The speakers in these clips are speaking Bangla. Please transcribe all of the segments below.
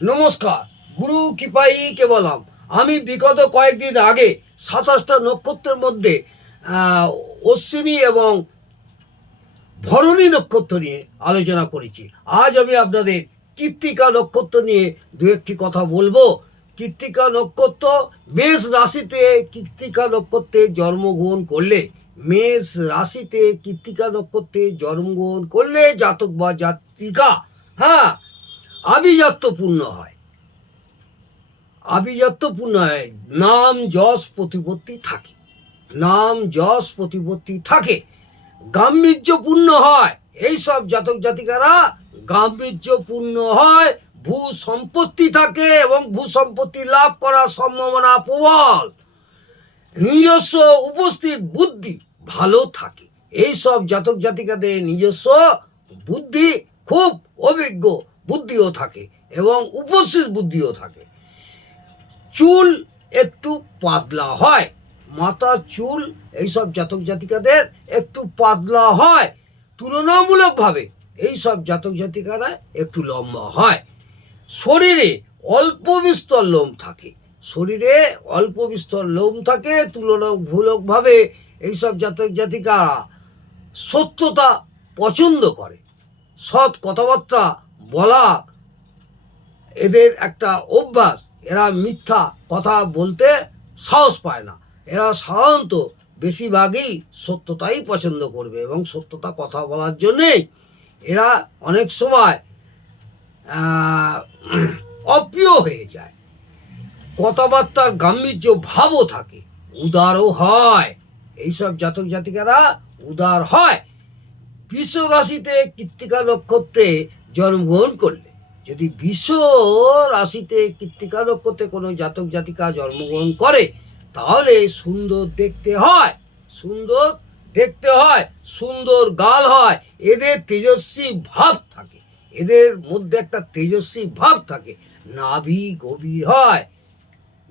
নমস্কার, গুরু কৃপাই বললাম। আমি বিগত কয়েকদিন আগে 27টা নক্ষত্রের মধ্যে অশ্বিনী এবং ভরণী নক্ষত্র নিয়ে আলোচনা করেছি। আজ আমি আপনাদের কৃত্তিকা নক্ষত্র নিয়ে দু একটি কথা বলবো। কৃত্তিকা নক্ষত্র মেষ রাশিতে কৃত্তিকা নক্ষত্রে জন্মগ্রহণ করলে মেষ রাশিতে কৃত্তিকা নক্ষত্রে জন্মগ্রহণ করলে জাতক বা জাতিকা আভিজাত্যপূর্ণ হয়। আভিজাত্যপূর্ণ হয়, নাম যশ প্রতিপত্তি থাকে, নাম যশ প্রতিপত্তি থাকে, গাম্ভীর্যপূর্ণ হয়। এইসব জাতক জাতিকারা গাম্ভীর্যপূর্ণ হয়, ভূ সম্পত্তি থাকে এবং ভূ সম্পত্তি লাভ করার সম্ভাবনা প্রবল, নিজস্ব উপস্থিত বুদ্ধি ভালো থাকে। এইসব জাতক জাতিকাদের নিজস্ব বুদ্ধি খুব অভিজ্ঞ বুদ্ধিও থাকে এবং উপস্থিত বুদ্ধিও থাকে। চুল একটু পাতলা হয়, মাথার চুল এইসব জাতক জাতিকাদের একটু পাতলা হয়, তুলনামূলকভাবে এইসব জাতক জাতিকারা একটু লম্বা হয়। শরীরে অল্প বিস্তর লোম থাকে, শরীরে অল্প বিস্তর লোম থাকে, তুলনামূলকভাবে এইসব জাতক জাতিকা সত্যতা পছন্দ করে, সৎ কথাবার্তা বলা এদের একটা অভ্যাস। এরা মিথ্যা কথা বলতে সাহস পায় না, এরা সাধারণত বেশিরভাগই সত্যতাই পছন্দ করবে এবং সত্যতা কথা বলার জন্যেই এরা অনেক সময় অপ্রিয় হয়ে যায়। কথাবার্তার গাম্ভীর্য ভাবও থাকে, উদারও হয়। এইসব জাতক জাতিকারা উদার হয়। বৃষ রাশিতে কৃত্তিকা নক্ষত্রে জন্মগ্রহণ করলে, যদি বৃষ রাশিতে কৃত্তিকা নক্ষত্রে কোনো জাতক জাতিকা জন্মগ্রহণ করে তাহলে সুন্দর দেখতে হয়, সুন্দর দেখতে হয়, সুন্দর গাল হয়, এদের তেজস্বী ভাব থাকে, এদের মধ্যে একটা তেজস্বী ভাব থাকে, নাভি গভীর হয়,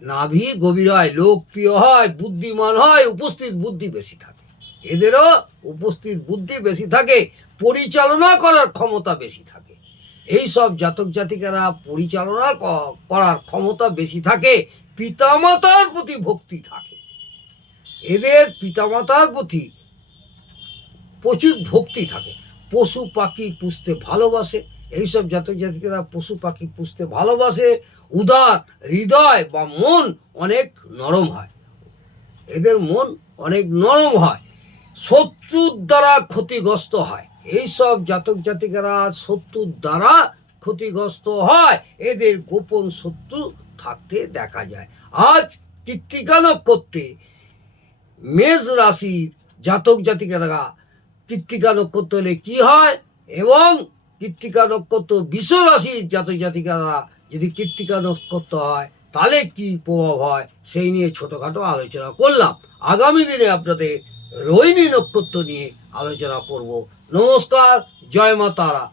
নাভি গভীর হয়, লোকপ্রিয় হয়, বুদ্ধিমান হয়, উপস্থিত বুদ্ধি বেশি থাকে, এদেরও উপস্থিত বুদ্ধি বেশি থাকে, পরিচালনা করার ক্ষমতা বেশি থাকে। এই সব জাতক জাতিকারা পরিচালনা করার ক্ষমতা বেশি থাকে, পিতামাতার প্রতি ভক্তি থাকে, এদের পিতামাতার প্রতি প্রচুর ভক্তি থাকে। পশু পাখি পুষতে ভালোবাসে, এইসব জাতক জাতিকারা পশু পাখি পুষতে ভালোবাসে। উদার হৃদয় বা মন অনেক নরম হয়, এদের মন অনেক নরম হয়। শত্রুর দ্বারা ক্ষতিগ্রস্ত হয়, এইসব জাতক জাতিকারা শত্রুর দ্বারা ক্ষতিগ্রস্ত হয়, এদের গোপন শত্রু থাকতে দেখা যায়। আজ কৃত্তিকা নক্ষত্রে মেষ রাশির জাতক জাতিকারা কৃত্তিকা নক্ষত্র হলে কী হয় এবং কৃত্তিকা নক্ষত্র বৃষ রাশির জাতক জাতিকারা যদি কৃত্তিকা নক্ষত্র হয় তাহলে কী প্রভাব হয় সেই নিয়ে ছোটোখাটো আলোচনা করলাম। আগামী দিনে আপনাদের রোহিণী নক্ষত্র নিয়ে আলোচনা করব। নমস্কার, জয় মা তারা।